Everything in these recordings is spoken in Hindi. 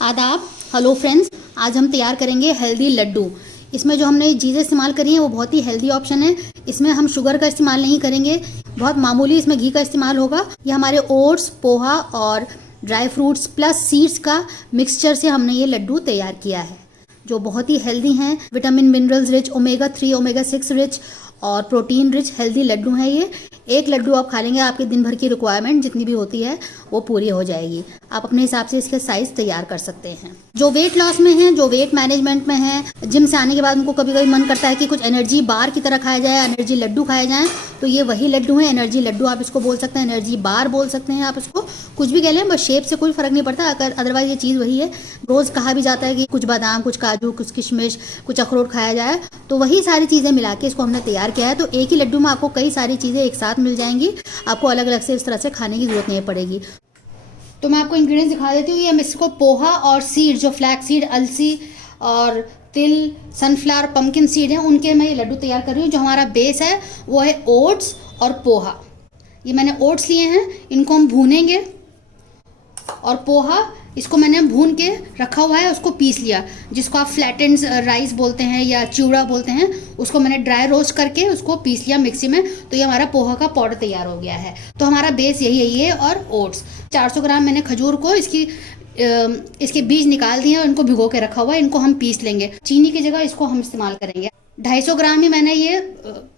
आदाब। हेलो फ्रेंड्स, आज हम तैयार करेंगे हेल्दी लड्डू। इसमें जो हमने चीज़ें इस्तेमाल करी हैं वो बहुत ही हेल्दी ऑप्शन है। इसमें हम शुगर का इस्तेमाल नहीं करेंगे, बहुत मामूली इसमें घी का इस्तेमाल होगा। ये हमारे ओट्स, पोहा और ड्राई फ्रूट्स प्लस सीड्स का मिक्सचर से हमने ये लड्डू तैयार किया है, जो बहुत ही हेल्दी हैं। Vitamin minerals rich, omega 3 omega 6 rich और प्रोटीन रिच हेल्दी लड्डू हैं ये। एक लड्डू आप खा लेंगे, आपके दिन भर की रिक्वायरमेंट जितनी भी होती है वो पूरी हो जाएगी। आप अपने हिसाब से इसके साइज तैयार कर सकते हैं। जो वेट लॉस में हैं, जो वेट मैनेजमेंट में हैं, जिम से आने के बाद उनको कभी कभी मन करता है कि कुछ एनर्जी बार की तरह खाया जाए, एनर्जी लड्डू खाए जाएं, तो ये वही लड्डू है। एनर्जी लड्डू आप इसको बोल सकते हैं, एनर्जी बार बोल सकते हैं, आप इसको कुछ भी कह लें, बस शेप से कोई फर्क नहीं पड़ता। अगर अदरवाइज ये चीज़ वही है। रोज़ कहा भी जाता है कि कुछ बादाम, कुछ काजू, कुछ किशमिश, कुछ अखरोट खाया जाए, तो वही सारी चीज़ें मिला के इसको हमने तैयार किया है। तो एक ही लड्डू में आपको कई सारी चीज़ें एक साथ मिल जाएंगी, आपको अलग अलग से इस तरह से खाने की जरूरत नहीं पड़ेगी। तो मैं आपको इंग्रेडिएंट्स दिखा देती हूँ। ये हम इसको पोहा और सीड, जो फ्लैक्स सीड, अलसी और तिल, सनफ्लावर, पम्पकिन सीड हैं, उनके मैं ये लड्डू तैयार कर रही हूँ। जो हमारा बेस है वो है ओट्स और पोहा। ये मैंने ओट्स लिए हैं, इनको हम भूनेंगे, और पोहा इसको मैंने भून के रखा हुआ है, उसको पीस लिया, जिसको आप फ्लैटेंड राइस बोलते हैं या चिवड़ा बोलते हैं। उसको मैंने ड्राई रोस्ट करके उसको पीस लिया मिक्सी में, तो ये हमारा पोहा का पाउडर तैयार हो गया है। तो हमारा बेस यही है। और ओट्स 400 ग्राम मैंने खजूर को इसके बीज निकाल दिए और इनको भिगो के रखा हुआ है। इनको हम पीस लेंगे। चीनी की जगह इसको हम इस्तेमाल करेंगे। 250 ग्राम ही मैंने ये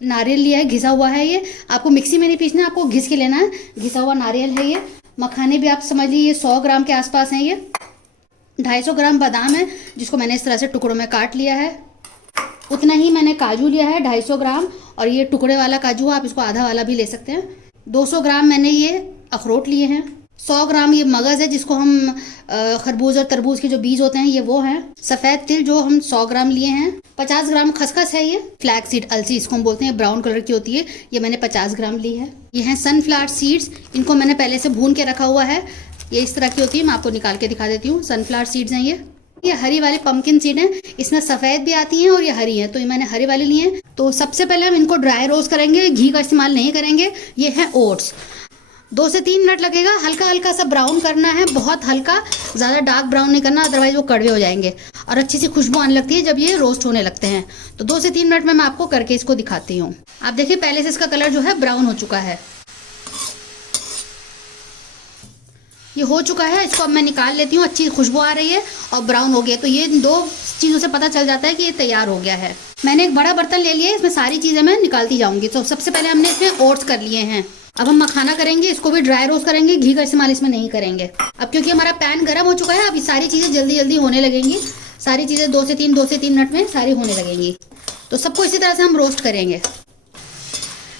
नारियल लिया है, घिसा हुआ है। ये आपको मिक्सी में नहीं पीसना, आपको घिस के लेना है। घिसा हुआ नारियल है ये। मखाने भी आप समझ लीजिए 100 ग्राम के आसपास हैं ये। 250 ग्राम बादाम है, जिसको मैंने इस तरह से टुकड़ों में काट लिया है। उतना ही मैंने काजू लिया है, 250 ग्राम, और ये टुकड़े वाला काजू, आप इसको आधा वाला भी ले सकते हैं। 200 ग्राम मैंने ये अखरोट लिए हैं। 100 ग्राम ये मगज़ है, जिसको हम खरबूज और तरबूज के जो बीज होते हैं ये वो हैं। सफ़ेद तिल जो हम 100 ग्राम लिए हैं। 50 ग्राम खसखस है ये। फ्लैक्स सीड, अलसी इसको हम बोलते हैं, ब्राउन कलर की होती है, ये मैंने 50 ग्राम ली है। ये हैं सनफ्लावर सीड्स, इनको मैंने पहले से भून के रखा हुआ है। ये इस तरह की होती है, मैं आपको निकाल के दिखा देती हूँ। सनफ्लावर सीड्स हैं ये हरी वाली पम्पकिन सीड हैं। इसमें सफ़ेद भी आती हैं और ये हरी हैं, तो ये मैंने हरी वाली ली हैं। तो सबसे पहले हम इनको ड्राई रोस्ट करेंगे, घी का इस्तेमाल नहीं करेंगे। ये है ओट्स, 2 से 3 मिनट लगेगा। हल्का हल्का सा ब्राउन करना है, बहुत हल्का, ज़्यादा डार्क ब्राउन नहीं करना, अदरवाइज वो कड़वे हो जाएंगे। और अच्छी सी खुशबू आने लगती है जब ये रोस्ट होने लगते हैं। तो 2 से 3 मिनट में मैं आपको करके इसको दिखाती हूँ। आप देखिए पहले से इसका कलर जो है ब्राउन हो चुका है, ये हो चुका है। इसको अब मैं निकाल लेती हूँ। अच्छी खुशबू आ रही है और ब्राउन हो गया, तो ये 2 चीज़ों से पता चल जाता है कि ये तैयार हो गया है। मैंने एक बड़ा बर्तन ले लिया है, इसमें सारी चीज़ें मैं निकालती जाऊँगी। तो सबसे पहले हमने इसमें ओट्स कर लिए हैं। अब हम मखाना करेंगे, इसको भी ड्राई रोस्ट करेंगे, घी का इस्तेमाल इसमें नहीं करेंगे। अब क्योंकि हमारा पैन गर्म हो चुका है, अब ये सारी चीज़ें जल्दी जल्दी होने लगेंगी। सारी चीज़ें 2 से 3 मिनट में सारी होने लगेंगी। तो सबको इसी तरह से हम रोस्ट करेंगे।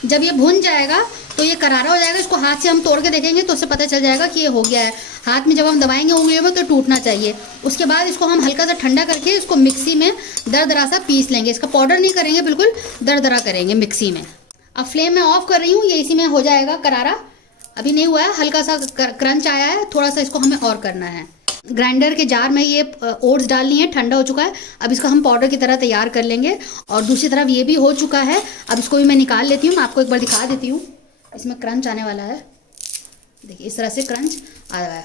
जब ये भुन जाएगा तो ये करारा हो जाएगा। इसको हाथ से हम तोड़ के देखेंगे तो उससे पता चल जाएगा कि ये हो गया है। हाथ में जब हम दबाएंगे उंगलियों में तो टूटना चाहिए। उसके बाद इसको हम हल्का सा ठंडा करके इसको मिक्सी में दरदरा सा पीस लेंगे। इसका पाउडर नहीं करेंगे, बिल्कुल दरदरा करेंगे मिक्सी में। अब फ्लेम मैं ऑफ कर रही हूँ, ये इसी में हो जाएगा करारा। अभी नहीं हुआ है, हल्का सा क्रंच आया है, थोड़ा सा इसको हमें और करना है। ग्राइंडर के जार में ये ओट्स डालनी है, ठंडा हो चुका है। अब इसको हम पाउडर की तरह तैयार कर लेंगे। और दूसरी तरफ ये भी हो चुका है। अब इसको भी मैं निकाल लेती हूँ, मैं आपको एक बार दिखा देती हूँ। इसमें क्रंच आने वाला है, देखिए इस तरह से क्रंच आया है।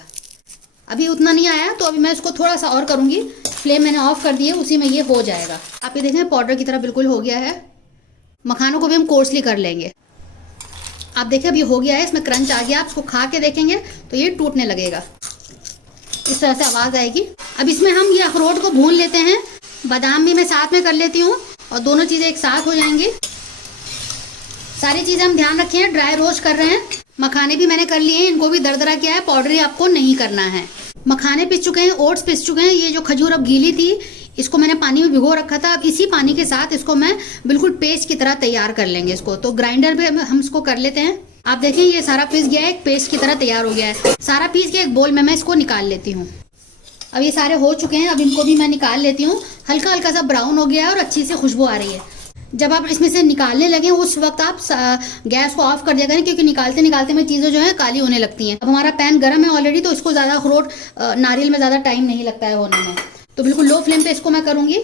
अभी उतना नहीं आया, तो अभी मैं इसको थोड़ा सा और करूँगी। फ्लेम मैंने ऑफ कर दी है, उसी में ये हो जाएगा। आप ये देखें पाउडर की तरह बिल्कुल हो गया है। मखानों को भी हम कोर्सली कर लेंगे। आप देखिए अब ये हो गया है, इसमें क्रंच आ गया। आप इसको खा के देखेंगे तो ये टूटने लगेगा, इस तरह से आवाज़ आएगी। अब इसमें हम ये अखरोट को भून लेते हैं। बादाम भी मैं साथ में कर लेती हूँ और दोनों चीज़ें एक साथ हो जाएंगी। सारी चीज़ें हम ध्यान रखें, ड्राई रोस्ट कर रहे हैं। मखाने भी मैंने कर लिए हैं, इनको भी दरदरा किया है, पाउडर ही आपको नहीं करना है। मखाने पिस चुके हैं, ओट्स पिस चुके हैं। ये जो खजूर अब गीली थी, इसको मैंने पानी में भिगो रखा था। अब इसी पानी के साथ इसको मैं बिल्कुल पेस्ट की तरह तैयार कर लेंगे इसको। तो ग्राइंडर पे हम इसको कर लेते हैं। आप देखें ये सारा पीस गया है, एक पेस्ट की तरह तैयार हो गया है। सारा पीस के एक बोल में मैं इसको निकाल लेती हूँ। अब ये सारे हो चुके हैं, अब इनको भी मैं निकाल लेती हूँ। हल्का हल्का सा ब्राउन हो गया है और अच्छी से खुशबू आ रही है। जब आप इसमें से निकालने लगे उस वक्त आप गैस को ऑफ कर दिया करें, क्योंकि निकालते निकालते में चीज़ें जो है काली होने लगती हैं। अब हमारा पैन गर्म है ऑलरेडी, तो इसको ज़्यादा अखरोट नारियल में ज़्यादा टाइम नहीं लगता है होने में। तो बिल्कुल लो फ्लेम पे इसको मैं करूँगी।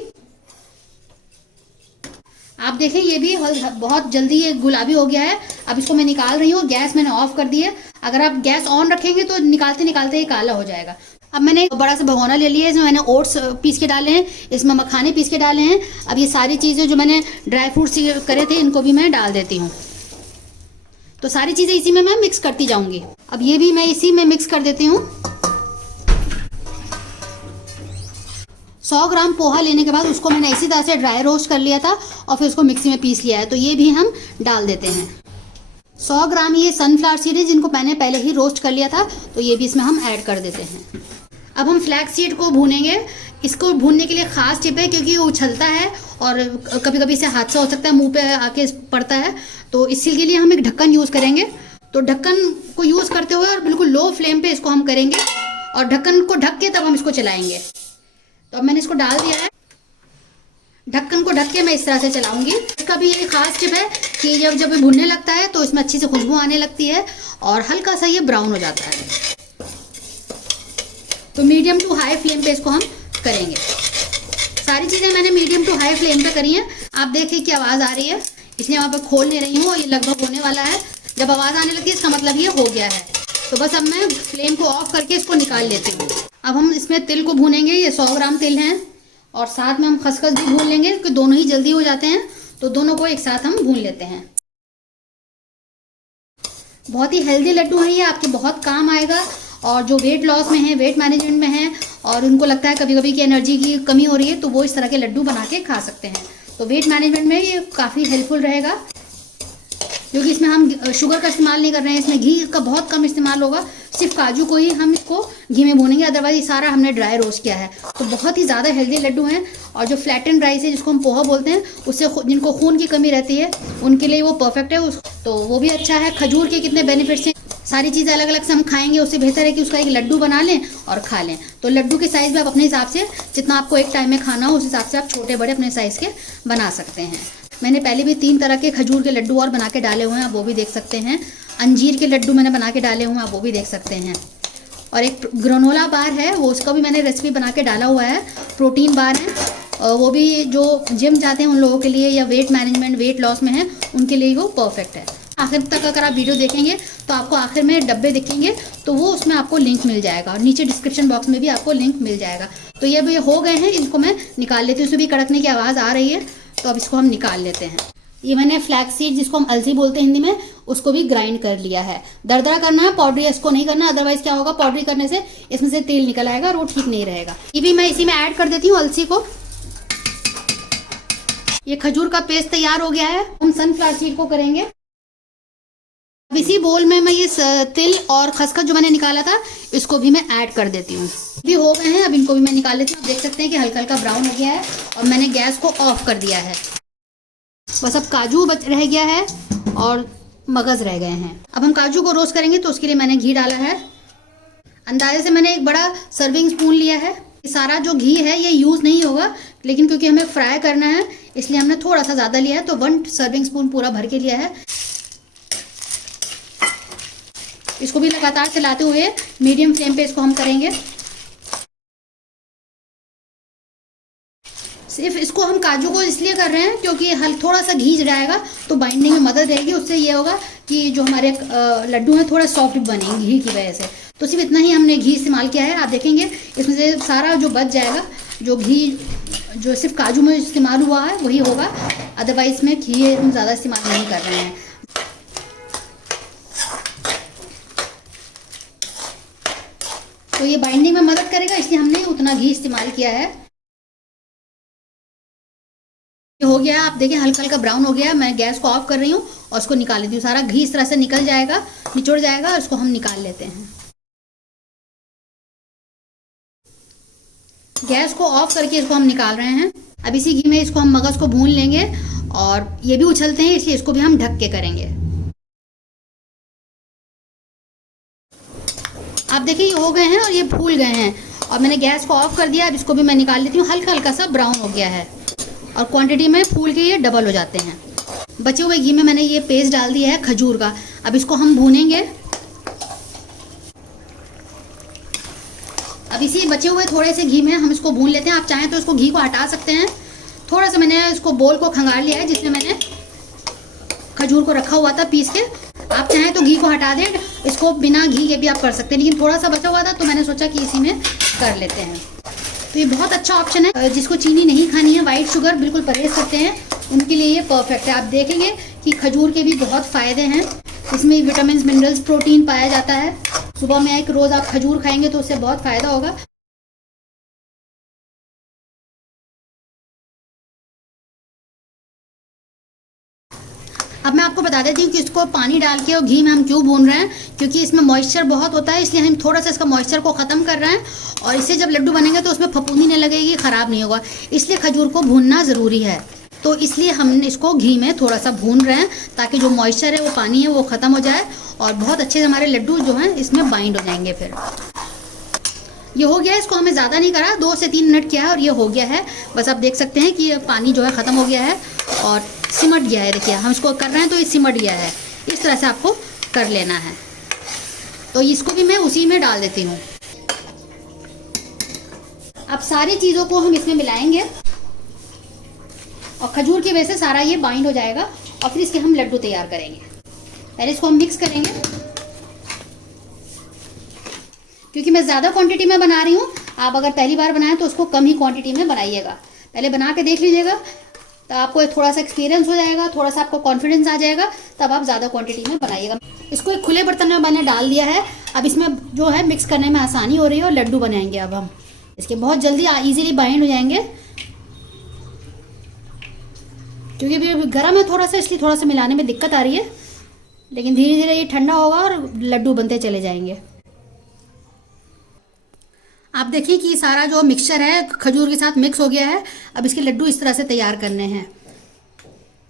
आप देखें ये भी बहुत जल्दी ये गुलाबी हो गया है। अब इसको मैं निकाल रही हूँ, गैस मैंने ऑफ कर दी है। अगर आप गैस ऑन रखेंगे तो निकालते निकालते ही काला हो जाएगा। अब मैंने एक बड़ा सा भगोना ले लिया है, इसमें मैंने ओट्स पीस के डाले हैं, इसमें मखाने पीस के डाले हैं। अब ये सारी चीज़ें जो मैंने ड्राई फ्रूट्स करे थे इनको भी मैं डाल देती हूँ। तो सारी चीज़ें इसी में मैं मिक्स करती जाऊँगी। अब ये भी मैं इसी में मिक्स कर देती हूँ। 100 ग्राम पोहा लेने के बाद उसको मैंने इसी तरह से ड्राई रोस्ट कर लिया था और फिर उसको मिक्सी में पीस लिया है, तो ये भी हम डाल देते हैं। 100 ग्राम ये सनफ्लावर सीड है जिनको मैंने पहले ही रोस्ट कर लिया था, तो ये भी इसमें हम ऐड कर देते हैं। अब हम फ्लैक्स सीड को भूनेंगे। इसको भूनने के लिए ख़ास टिप है क्योंकि वो उछलता है और कभी कभी इसे हादसा हो सकता है, मुंह पे आके पड़ता है, तो इसी के लिए हम एक ढक्कन यूज़ करेंगे। तो ढक्कन को यूज़ करते हुए और बिल्कुल लो फ्लेम पे इसको हम करेंगे और ढक्कन को ढक के तब हम इसको चलाएंगे। तो अब मैंने इसको डाल दिया है। ढक्कन को ढक के मैं इस तरह से चलाऊंगी। इसका भी ये खास टिप है कि जब ये भुनने लगता है तो इसमें अच्छी से खुशबू आने लगती है और हल्का सा ये ब्राउन हो जाता है। तो मीडियम टू हाई फ्लेम पे इसको हम करेंगे। सारी चीज़ें मैंने मीडियम टू हाई फ्लेम पे करी हैं। आप देखिए कि आवाज़ आ रही है, इसलिए वहाँ पर खोल नहीं रही हूँ। ये लगभग होने वाला है। जब आवाज़ आने लगती है इसका मतलब ये हो गया है। तो बस अब मैं फ्लेम को ऑफ करके इसको निकाल लेती हूँ। अब हम इसमें तिल को भूनेंगे। ये 100 ग्राम तिल हैं और साथ में हम खसखस भी भून लेंगे क्योंकि दोनों ही जल्दी हो जाते हैं, तो दोनों को एक साथ हम भून लेते हैं। बहुत ही हेल्दी लड्डू हैं ये, आपके बहुत काम आएगा। और जो वेट लॉस में है, वेट मैनेजमेंट में है और उनको लगता है कभी कभी कि एनर्जी की कमी हो रही है, तो वो इस तरह के लड्डू बना के खा सकते हैं। तो वेट मैनेजमेंट में ये काफ़ी हेल्पफुल रहेगा क्योंकि इसमें हम शुगर का इस्तेमाल नहीं कर रहे हैं, इसमें घी का बहुत कम इस्तेमाल होगा। सिर्फ काजू को ही हम इसको घी में भूनेंगे, अदरवाइज ये सारा हमने ड्राई रोस्ट किया है। तो बहुत ही ज़्यादा हेल्दी लड्डू हैं। और जो फ्लैटन राइस है जिसको हम पोहा बोलते हैं, उससे जिनको खून की कमी रहती है उनके लिए वो परफेक्ट है। तो वो भी अच्छा है। खजूर के कितने बेनिफिट्स हैं। सारी चीज़ें अलग अलग से हम खाएंगे, उससे बेहतर है कि उसका एक लड्डू बना लें और खा लें। तो लड्डू के साइज़ भी आप अपने हिसाब से, जितना आपको एक टाइम में खाना हो उस हिसाब से आप छोटे बड़े अपने साइज़ के बना सकते हैं। मैंने पहले भी 3 तरह के खजूर के लड्डू और बना के डाले हुए हैं, आप वो भी देख सकते हैं। अंजीर के लड्डू मैंने बना के डाले हुए हैं, आप वो भी देख सकते हैं। और एक ग्रेनोला बार है, वो उसका भी मैंने रेसिपी बना के डाला हुआ है। प्रोटीन बार है, वो भी जो जिम जाते हैं उन लोगों के लिए या वेट मैनेजमेंट, वेट लॉस में है उनके लिए वो परफेक्ट है। आखिर तक अगर आप वीडियो देखेंगे तो आपको आखिर में डब्बे दिखेंगे, तो वो उसमें आपको लिंक मिल जाएगा और नीचे डिस्क्रिप्शन बॉक्स में भी आपको लिंक मिल जाएगा। तो ये भी हो गए हैं, इनको मैं निकाल लेती हूँ। उसमें भी कड़कने की आवाज़ आ रही है, तो अब इसको हम निकाल लेते हैं। ये मैंने फ्लैक्स सीड, जिसको हम अलसी बोलते हैं हिंदी में, उसको भी ग्राइंड कर लिया है। दरदरा करना है, पाउडरी इसको नहीं करना, अदरवाइज क्या होगा, पाउडरी करने से इसमें से तेल निकल आएगा और वो ठीक नहीं रहेगा। ये भी मैं इसी में ऐड कर देती हूँ अलसी को। ये खजूर का पेस्ट तैयार हो गया है। हम सनफ्लावर सीड को करेंगे। अब इसी बोल में मैं ये तिल और खसखस जो मैंने निकाला था इसको भी मैं ऐड कर देती हूँ। भी हो गए हैं, अब इनको भी मैं निकाल लेती हूँ। आप देख सकते हैं कि हल्का हल्का ब्राउन हो गया है और मैंने गैस को ऑफ कर दिया है। बस अब काजू रह गया है और मगज रह गए हैं। अब हम काजू को रोस्ट करेंगे, तो उसके लिए मैंने घी डाला है। अंदाजे से मैंने एक बड़ा सर्विंग स्पून लिया है। सारा जो घी है ये यूज़ नहीं होगा, लेकिन क्योंकि हमें फ्राई करना है इसलिए हमने थोड़ा सा ज़्यादा लिया है, तो 1 सर्विंग स्पून पूरा भर के लिया है। इसको भी लगातार चलाते हुए मीडियम फ्लेम पे इसको हम करेंगे। सिर्फ इसको हम काजू को इसलिए कर रहे हैं क्योंकि थोड़ा सा घी जाएगा तो बाइंडिंग में मदद रहेगी। उससे ये होगा कि जो हमारे लड्डू हैं थोड़ा सॉफ्ट बनेंगे घी की वजह से। तो सिर्फ इतना ही हमने घी इस्तेमाल किया है। आप देखेंगे इसमें से सारा जो बच जाएगा, जो घी जो सिर्फ काजू में इस्तेमाल हुआ है वही होगा, अदरवाइज में घी हम ज़्यादा इस्तेमाल नहीं कर रहे हैं। तो ये बाइंडिंग में मदद करेगा, इसलिए हमने उतना घी इस्तेमाल किया है। हो गया, आप देखें हल्का हल्का ब्राउन हो गया। मैं गैस को ऑफ कर रही हूँ और उसको निकाल लेती हूँ। सारा घी इस तरह से निकल जाएगा, निचोड़ जाएगा और इसको हम निकाल लेते हैं। गैस को ऑफ करके इसको हम निकाल रहे हैं। अब इसी घी में इसको हम मगज को भून लेंगे और ये भी उछलते हैं, इसलिए इसको भी हम ढक के करेंगे। आप देखिए ये हो गए हैं और ये फूल गए हैं और मैंने गैस को ऑफ कर दिया। अब इसको भी मैं निकाल लेती हूँ। हल्का हल्का सा ब्राउन हो गया है और क्वांटिटी में फूल के ये डबल हो जाते हैं। बचे हुए घी में मैंने ये पेस्ट डाल दिया है खजूर का। अब इसको हम भूनेंगे। अब इसी बचे हुए थोड़े से घी में हम इसको भून लेते हैं। आप चाहें तो इसको घी को हटा सकते हैं। थोड़ा सा मैंने इसको बोल को खंगाल लिया है जिसमें मैंने खजूर को रखा हुआ था पीस के। आप चाहें तो घी को हटा दें, इसको बिना घी के भी आप कर सकते हैं, लेकिन थोड़ा सा बचा हुआ था तो मैंने सोचा कि इसी में कर लेते हैं। तो ये बहुत अच्छा ऑप्शन है, जिसको चीनी नहीं खानी है, वाइट शुगर बिल्कुल परहेज़ करते हैं, उनके लिए ये परफेक्ट है। आप देखेंगे कि खजूर के भी बहुत फ़ायदे हैं, इसमें विटामिन मिनरल्स प्रोटीन पाया जाता है। सुबह में एक रोज़ आप खजूर खाएंगे तो उससे बहुत फ़ायदा होगा। अब मैं आपको बता देती हूँ कि इसको पानी डाल के और घी में हम क्यों भून रहे हैं, क्योंकि इसमें मॉइस्चर बहुत होता है, इसलिए हम थोड़ा सा इसका मॉइस्चर को ख़त्म कर रहे हैं। और इससे जब लड्डू बनेंगे तो उसमें फफूंदी नहीं लगेगी, ख़राब नहीं होगा, इसलिए खजूर को भूनना ज़रूरी है। तो इसलिए हम इसको घी में थोड़ा सा भून रहे हैं, ताकि जो मॉइस्चर है, वो पानी है, वो ख़त्म हो जाए और बहुत अच्छे से हमारे लड्डू जो हैं इसमें बाइंड हो जाएंगे। फिर ये हो गया है, इसको हमें ज़्यादा नहीं करा, 2 से 3 मिनट किया है और ये हो गया है। बस आप देख सकते हैं कि ये पानी जो है ख़त्म हो गया है और सिमट गया है। देखिए हम इसको कर रहे हैं तो ये सिमट गया है, इस तरह से आपको कर लेना है। तो इसको भी मैं उसी में डाल देती हूँ। अब सारी चीज़ों को हम इसमें मिलाएंगे और खजूर की वजह से सारा ये बाइंड हो जाएगा और फिर इसके हम लड्डू तैयार करेंगे। पहले इसको हम मिक्स करेंगे, क्योंकि मैं ज़्यादा क्वांटिटी में बना रही हूँ। आप अगर पहली बार बनाएं तो उसको कम ही क्वांटिटी में बनाइएगा, पहले बना के देख लीजिएगा, तो आपको थोड़ा सा एक्सपीरियंस हो जाएगा, थोड़ा सा आपको कॉन्फिडेंस आ जाएगा, तब आप ज़्यादा क्वांटिटी में बनाइएगा। इसको एक खुले बर्तन में मैंने डाल दिया है। अब इसमें जो है मिक्स करने में आसानी हो रही है और लड्डू बनाएंगे अब हम इसके, बहुत जल्दी ईजिली बाइंड हो जाएंगे। क्योंकि अभी गर्म है थोड़ा सा, इसलिए थोड़ा सा मिलाने में दिक्कत आ रही है, लेकिन धीरे धीरे ये ठंडा होगा और लड्डू बनते चले जाएंगे। आप देखिए कि सारा जो मिक्सचर है खजूर के साथ मिक्स हो गया है। अब इसके लड्डू इस तरह से तैयार करने हैं,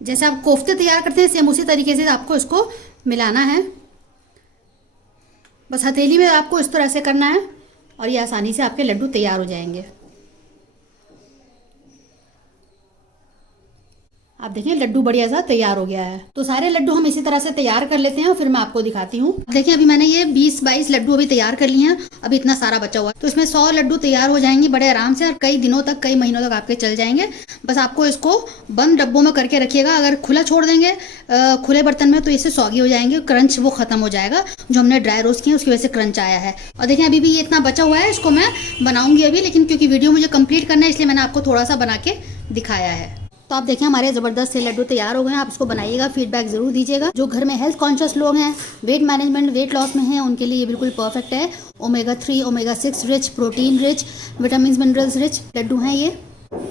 जैसे आप कोफ्ते तैयार करते हैं सेम उसी तरीके से आपको इसको मिलाना है। बस हथेली में आपको इस तरह से करना है और ये आसानी से आपके लड्डू तैयार हो जाएंगे। आप देखिए लड्डू बढ़िया सा तैयार हो गया है। तो सारे लड्डू हम इसी तरह से तैयार कर लेते हैं और फिर मैं आपको दिखाती हूँ। देखिए अभी मैंने ये 20-22 लड्डू अभी तैयार कर लिए हैं, अभी इतना सारा बचा हुआ है। तो इसमें 100 लड्डू तैयार हो जाएंगे बड़े आराम से और कई दिनों तक, कई महीनों तक आपके चल जाएंगे। बस आपको इसको बंद डब्बों में करके रखिएगा। अगर खुला छोड़ देंगे खुले बर्तन में तो इससे सौगी हो जाएंगे, क्रंच वो खत्म हो जाएगा। जो हमने ड्राई रोस्ट किया उसकी वजह से क्रंच आया है। और देखिए अभी भी ये इतना बचा हुआ है, इसको मैं बनाऊंगी अभी, लेकिन क्योंकि वीडियो मुझे कंप्लीट करना है इसलिए मैंने आपको थोड़ा सा बना के दिखाया है। तो आप देखें हमारे ज़बरदस्त से लड्डू तैयार हो गए हैं। आप इसको बनाइएगा, फीडबैक ज़रूर दीजिएगा। जो घर में हेल्थ कॉन्शियस लोग हैं, वेट मैनेजमेंट, वेट लॉस में हैं, उनके लिए ये बिल्कुल परफेक्ट है। Omega 3, omega 6 rich, protein rich, vitamin minerals rich laddoo हैं ये।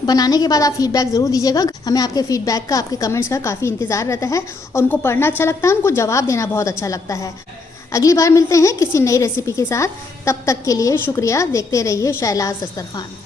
बनाने के बाद आप फीडबैक ज़रूर दीजिएगा। हमें आपके फीडबैक का, आपके कमेंट्स का काफ़ी इंतज़ार रहता है और उनको पढ़ना अच्छा लगता है, उनको जवाब देना बहुत अच्छा लगता है। अगली बार मिलते हैं किसी नई रेसिपी के साथ, तब तक के लिए शुक्रिया। देखते रहिए शैलाज़ दस्तरखान।